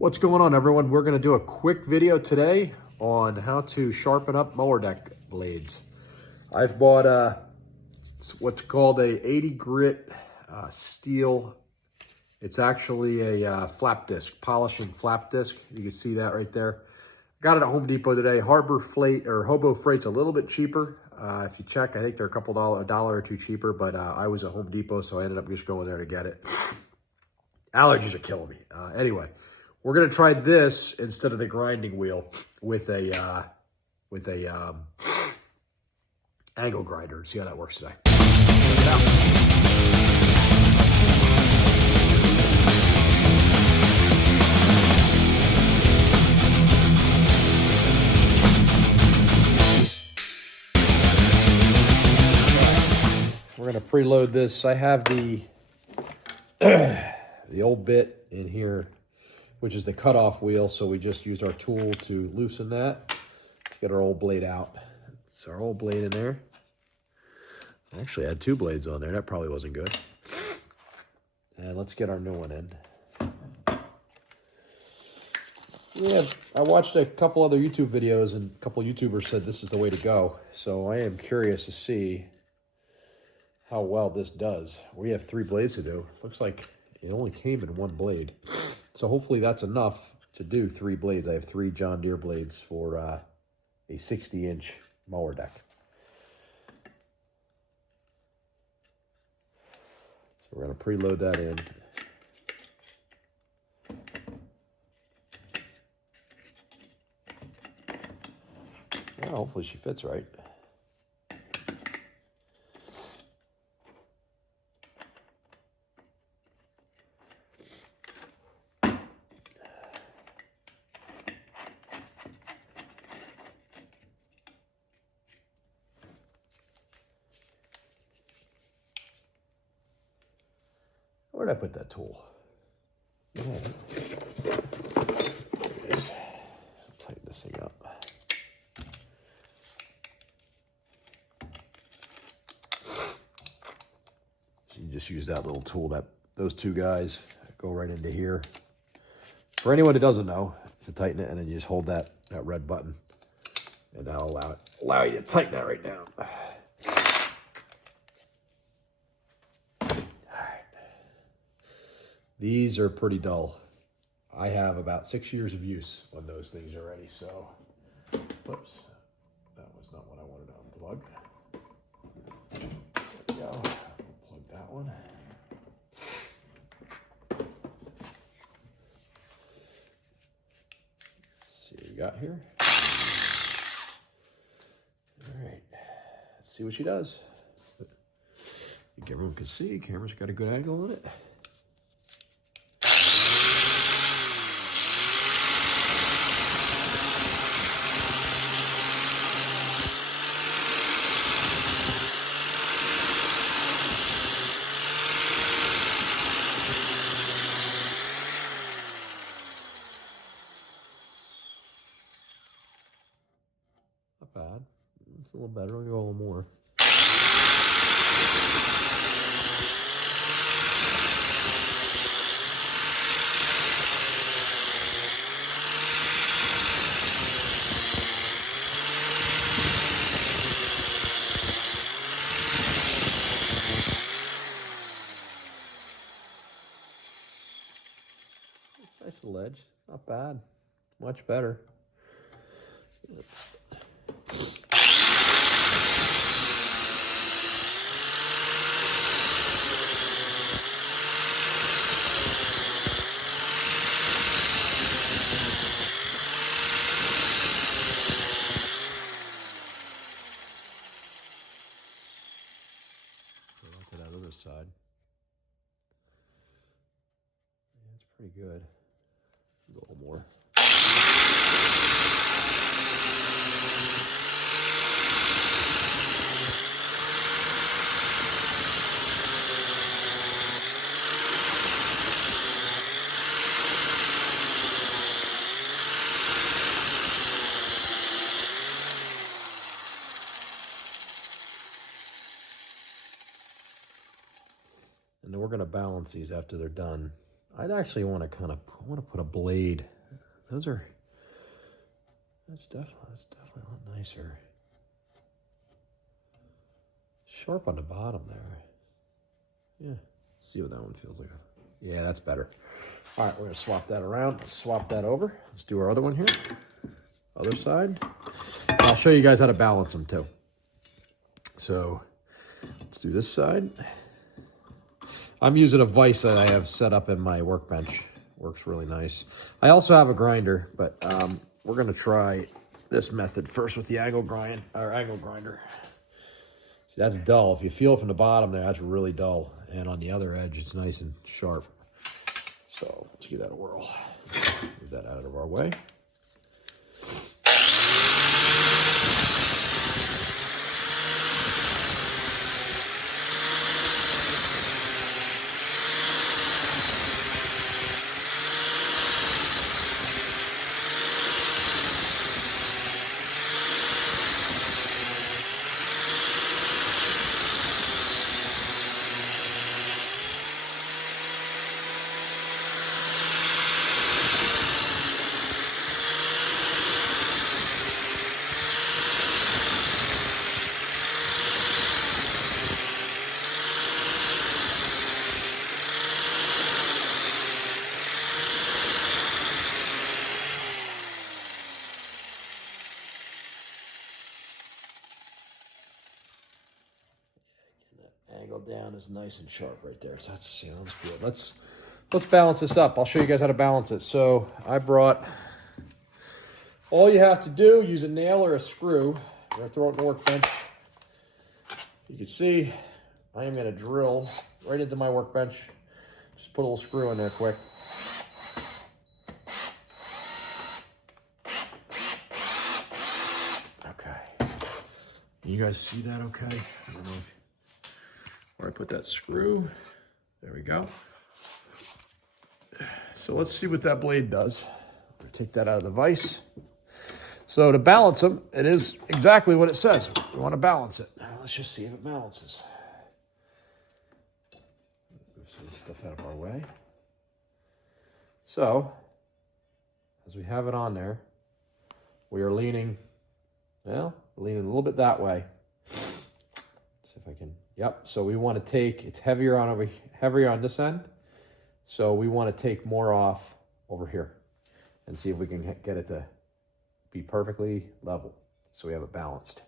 What's going on, everyone? We're going to do a quick video today on how to sharpen up mower deck blades. I've bought what's called a 80 grit steel. It's actually a flap disc, polishing flap disc. You can see that right there. Got it at Home Depot today. Harbor Freight or Hobo Freight's a little bit cheaper. If you check, I think they're a dollar or two cheaper, but I was at Home Depot, so I ended up just going there to get it. Allergies are killing me. Anyway, we're gonna try this instead of the grinding wheel with a angle grinder. See how that works today. Check it out. We're gonna preload this. I have the the old bit in here, which is the cutoff wheel. So we just used our tool to loosen that. Let's get our old blade out. It's our old blade in there. I actually had two blades on there. That probably wasn't good. And let's get our new one in. Yeah, I watched a couple other YouTube videos and a couple YouTubers said this is the way to go. So I am curious to see how well this does. We have 3 blades to do. Looks like it only came in 1 blade. So hopefully that's enough to do 3 blades. I have 3 John Deere blades for a 60-inch mower deck. So we're gonna preload that in. Well, hopefully she fits right. Where'd I put that tool? Oh, there it is. Tighten this thing up. So you just use that little tool, that those 2 guys go right into here. For anyone who doesn't know, to tighten it, and then you just hold that red button, and that'll allow you to tighten that right down. These are pretty dull. I have about 6 years of use on those things already, so, whoops, that was not what I wanted to unplug. There we go, plug that one. Let's see what we got here. All right, let's see what she does. I think everyone can see, camera's got a good angle on it. Not bad. It's a little better. I'll go a little more. Nice little edge. Not bad. Much better. To that other side. Yeah, it's pretty good. A little more. And then we're going to balance these after they're done. I'd actually want to put a blade. That's definitely a lot nicer. Sharp on the bottom there. Yeah, let's see what that one feels like. Yeah, that's better. All right, we're gonna swap that around. Let's swap that over. Let's do our other one here. Other side. I'll show you guys how to balance them too. So let's do this side. I'm using a vise that I have set up in my workbench. Works really nice. I also have a grinder, but we're gonna try this method first with the angle grinder. See, that's dull. If you feel from the bottom there, that's really dull. And on the other edge, it's nice and sharp. So let's give that a whirl. Move that out of our way. Angle down is nice and sharp right there. So that sounds good. Let's balance this up. I'll show you guys how to balance it. So I brought, all you have to do, use a nail or a screw. I'm gonna throw it in the workbench. You can see I am gonna drill right into my workbench. Just put a little screw in there quick. Okay. You guys see that okay? I don't know if where I put that screw. There we go. So let's see what that blade does. I'm gonna take that out of the vise. So to balance them, it is exactly what it says. We want to balance it. Now let's just see if it balances. Move some of this stuff out of our way. So, as we have it on there, we are leaning, well, we're leaning a little bit that way. See if I can. Yep. So we want to take, it's heavier on this end. So we want to take more off over here and see if we can get it to be perfectly level. So we have it balanced.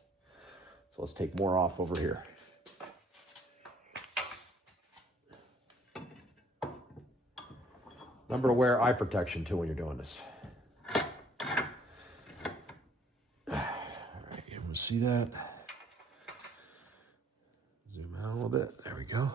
So let's take more off over here. Remember to wear eye protection too when you're doing this. All right, you want to see that? Zoom out a little bit. There we go.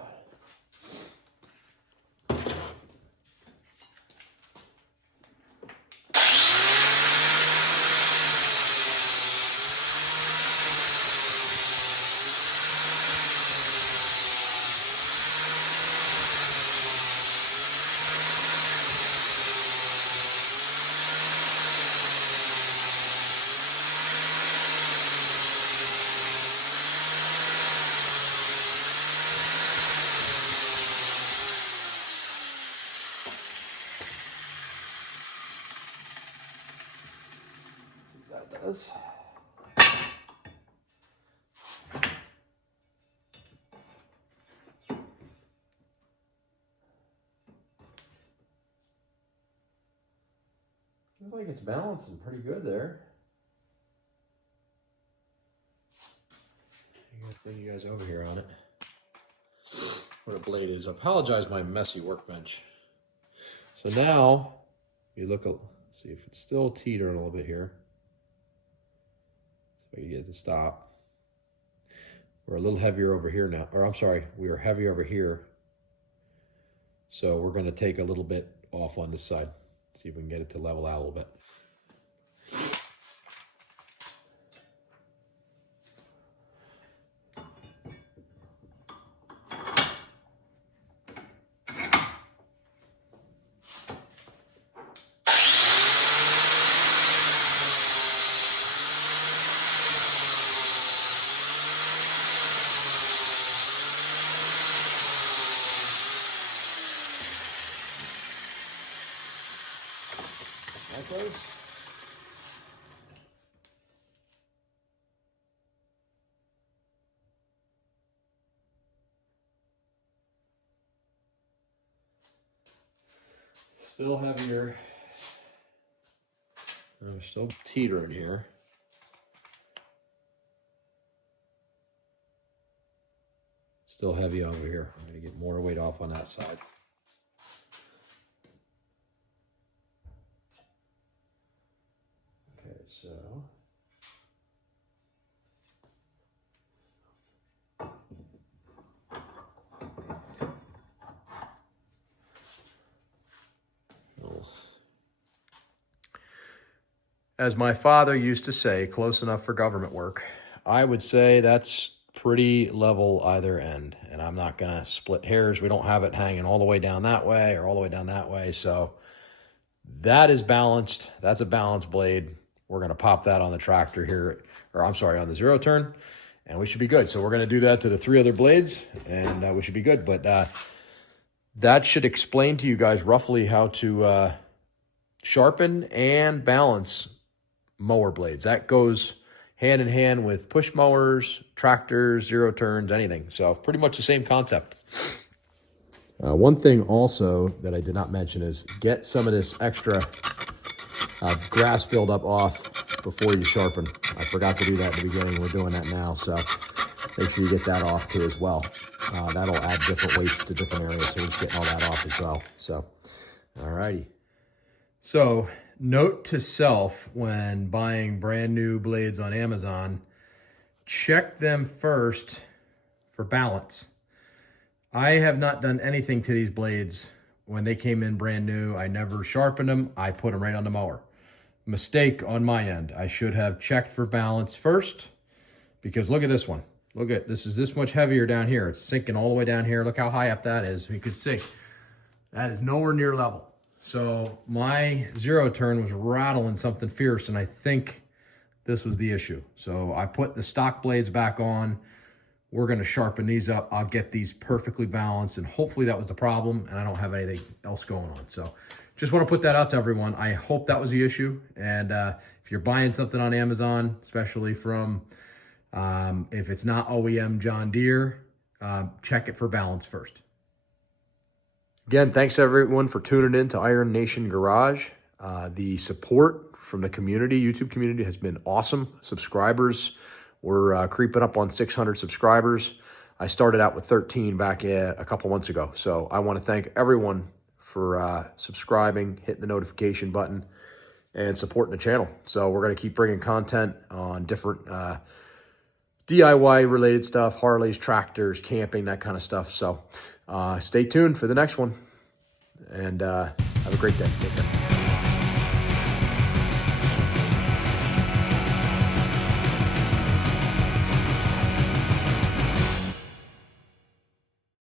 That does. Looks like it's balancing pretty good there. Bring you guys over here on it. What a blade is. I apologize, my messy workbench. So now you look, see if it's still teetering a little bit here. So you get it to stop. We're a little heavier over here now, or I'm sorry, we are heavy over here. So we're going to take a little bit off on this side. See if we can get it to level out a little bit. That goes. Still heavier. There's still teeter in here. Still heavy over here. I'm going to get more weight off on that side. Okay, so as my father used to say, close enough for government work. I would say that's pretty level either end, and I'm not gonna split hairs. We don't have it hanging all the way down that way or all the way down that way, so that is balanced. That's a balanced blade. We're gonna pop that on the tractor here, or I'm sorry, on the zero turn, and we should be good. So we're gonna do that to the 3 other blades, and we should be good. But that should explain to you guys roughly how to sharpen and balance mower blades. That goes hand in hand with push mowers, tractors, zero turns, anything. So pretty much the same concept. One thing also that I did not mention is get some of this extra grass buildup off before you sharpen. I forgot to do that at the beginning. We're doing that now, so make sure you get that off too as well. That'll add different weights to different areas, so we're just getting all that off as well. So, all righty. So, note to self when buying brand new blades on Amazon, check them first for balance. I have not done anything to these blades when they came in brand new. I never sharpened them. I put them right on the mower. Mistake on my end. I should have checked for balance first, because look at this one. Look at this, is this much heavier down here. It's sinking all the way down here. Look how high up that is. You can see that is nowhere near level. So my zero turn was rattling something fierce, and I think this was the issue. So I put the stock blades back on. We're gonna sharpen these up. I'll get these perfectly balanced, and hopefully that was the problem, and I don't have anything else going on. So just wanna put that out to everyone. I hope that was the issue. And if you're buying something on Amazon, especially from, if it's not OEM John Deere, check it for balance first. Again, thanks everyone for tuning in to Iron Nation Garage. The support from the community, YouTube community, has been awesome. Subscribers, we're creeping up on 600 subscribers. I started out with 13 back a couple months ago. So I want to thank everyone for subscribing, hitting the notification button, and supporting the channel. So we're going to keep bringing content on different DIY related stuff, Harleys, tractors, camping, that kind of stuff. So stay tuned for the next one, and have a great day. Take care.